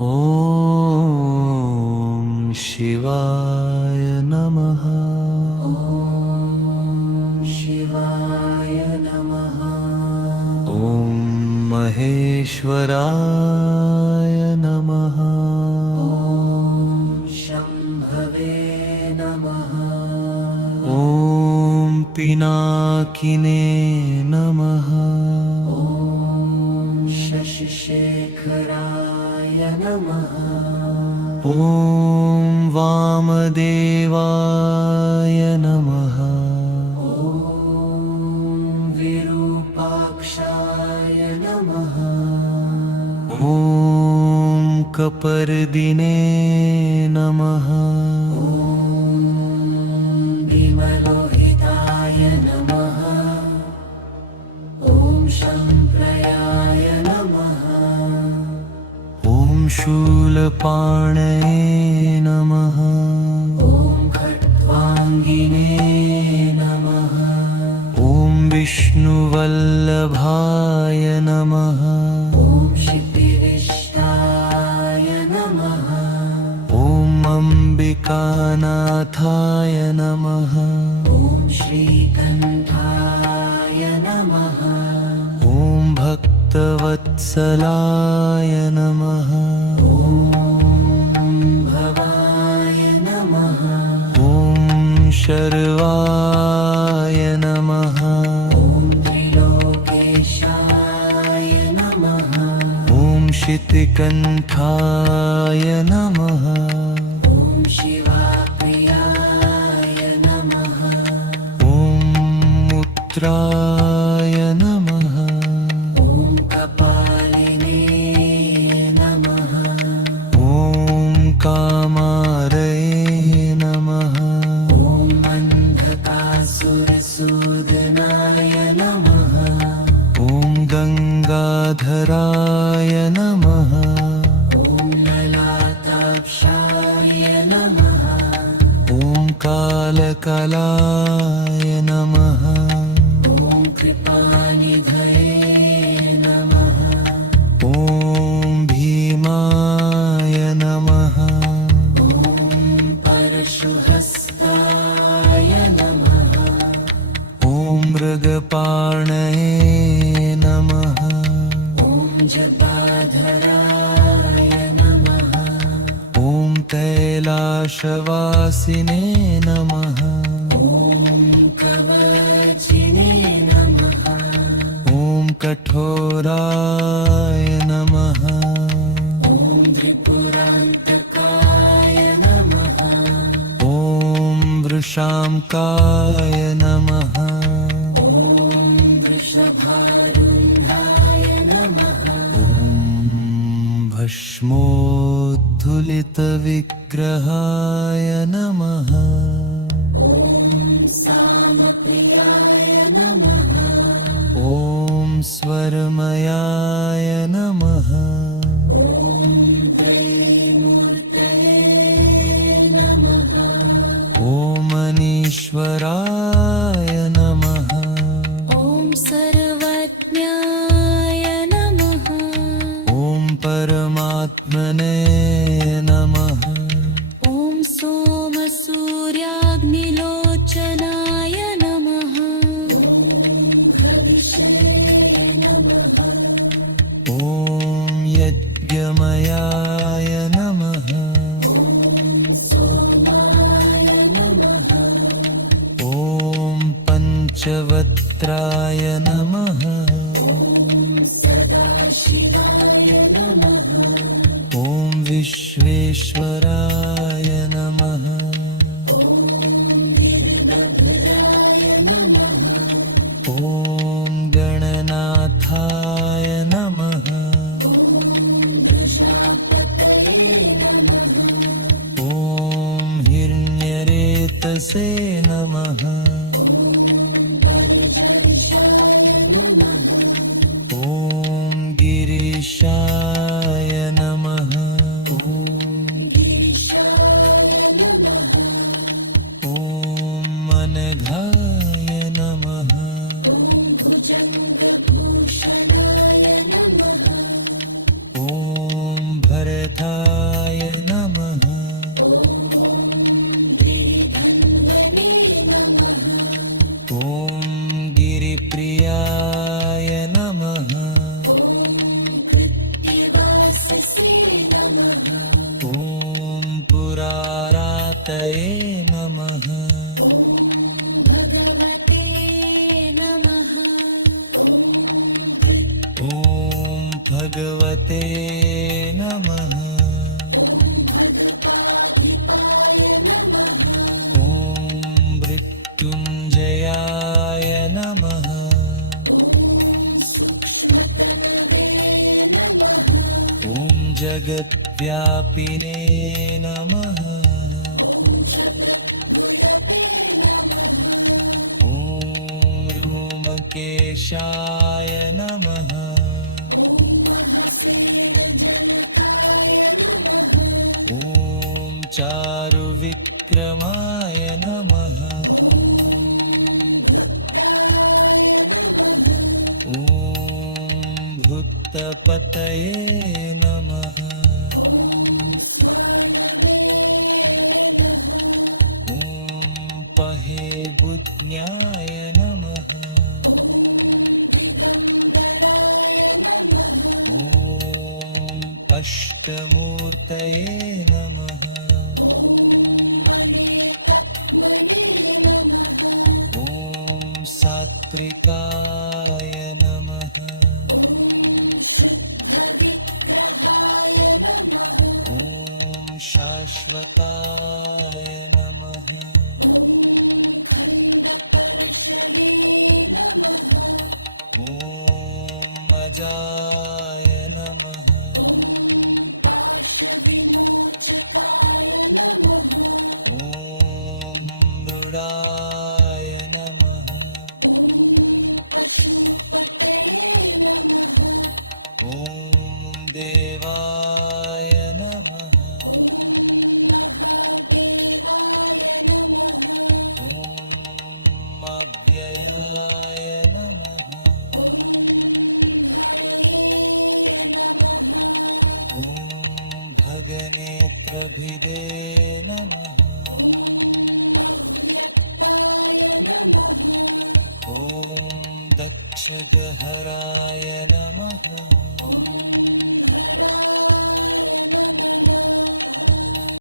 ॐ शिवाय नमः। ॐ शिवाय नमः। ॐ महेश्वराय नमः। ॐ शम्भवे नमः। ॐ पिनाकिने नमः। ॐ शशिशेखराय नमः। ॐ वामदेवाय नमः। ॐ विरूपाक्षाय नमः। ॐ कपर्दिने नमः। ॐ भीमलोहिताय नमः। ॐ शङ्कराय नमः। ॐ शूलपाणये नमः। ॐ खट्वाङ्गिने नमः। ॐ विष्णुवल्लभाय नमः। ॐ क्षितिविष्टाय नमः। ॐ अम्बिकानाथाय नमः। ॐ श्रीकण्ठाय नमः। ॐ भक्तवत्सलाय नमः। ॐ भवाय नमः। ॐ शर्वाय नमः। ॐ त्रिलोकेशाय नमः। ॐ शितिकण्ठाय नमः। ॐ शिवाप्रियाय नमः। ॐ मुद्राय नमः। ॐ कपालिने नमः। ॐ कामारये नमः। ॐ अन्धकासुरसूदनाय नमः। ॐ गङ्गाधराय नमः। ॐ ललाटाक्षाय नमः। ॐ कालकलाय नमः। ॐ कृपानिधये नमः। ॐ भीमाय नमः। ॐ परशुहस्ताय नमः। ॐ मृगपाणये नमः। ॐ जटाधराय नमः। ॐ कैलाशवासिने नमः। ॐ कवचिने नमः। ॐ कठोराय नमः। ॐ त्रिपुरान्तकाय नमः। ॐ वृषांकाय नमः। ॐ वृषभारूढाय नमः। भस्मोद्धुलितविग्रहाय नमः। ॐ सामप्रियाय नमः। ॐ स्वरमयाय नमः। ॐ त्रयीमूर्तये नमः। ॐ मनीश्वराय नमः। ॐ सर्वज्ञाय नमः। ॐ परमात्मने नमः। ॐ सोमसूर्याग्निलोचनाय नमः। ॐ वाससे नमः ॐ पुरारातये नमः ॐ भगवते नमः ॐ भगवते नमः ॐ भगपाधिपाय नमः मृत्युञ्जयाय नमः ॐ सूक्ष्मतनवे नमः ॐ जगद्व्यापिने नमः ॐ शतगुरवे नमः ॐ व्योमकेशाय नमः ॐ महासेनजनकाय नमः ॐ चारुविक्रमाय नमः ॐ भक्ताय नमः ॐ भूतपतये नमः ॐ स्वानवे नमः पहेभुज्ञाय नमः ॐ दिगम्बराय नमः अष्टमूर्तये नमः ॐ अनेकमने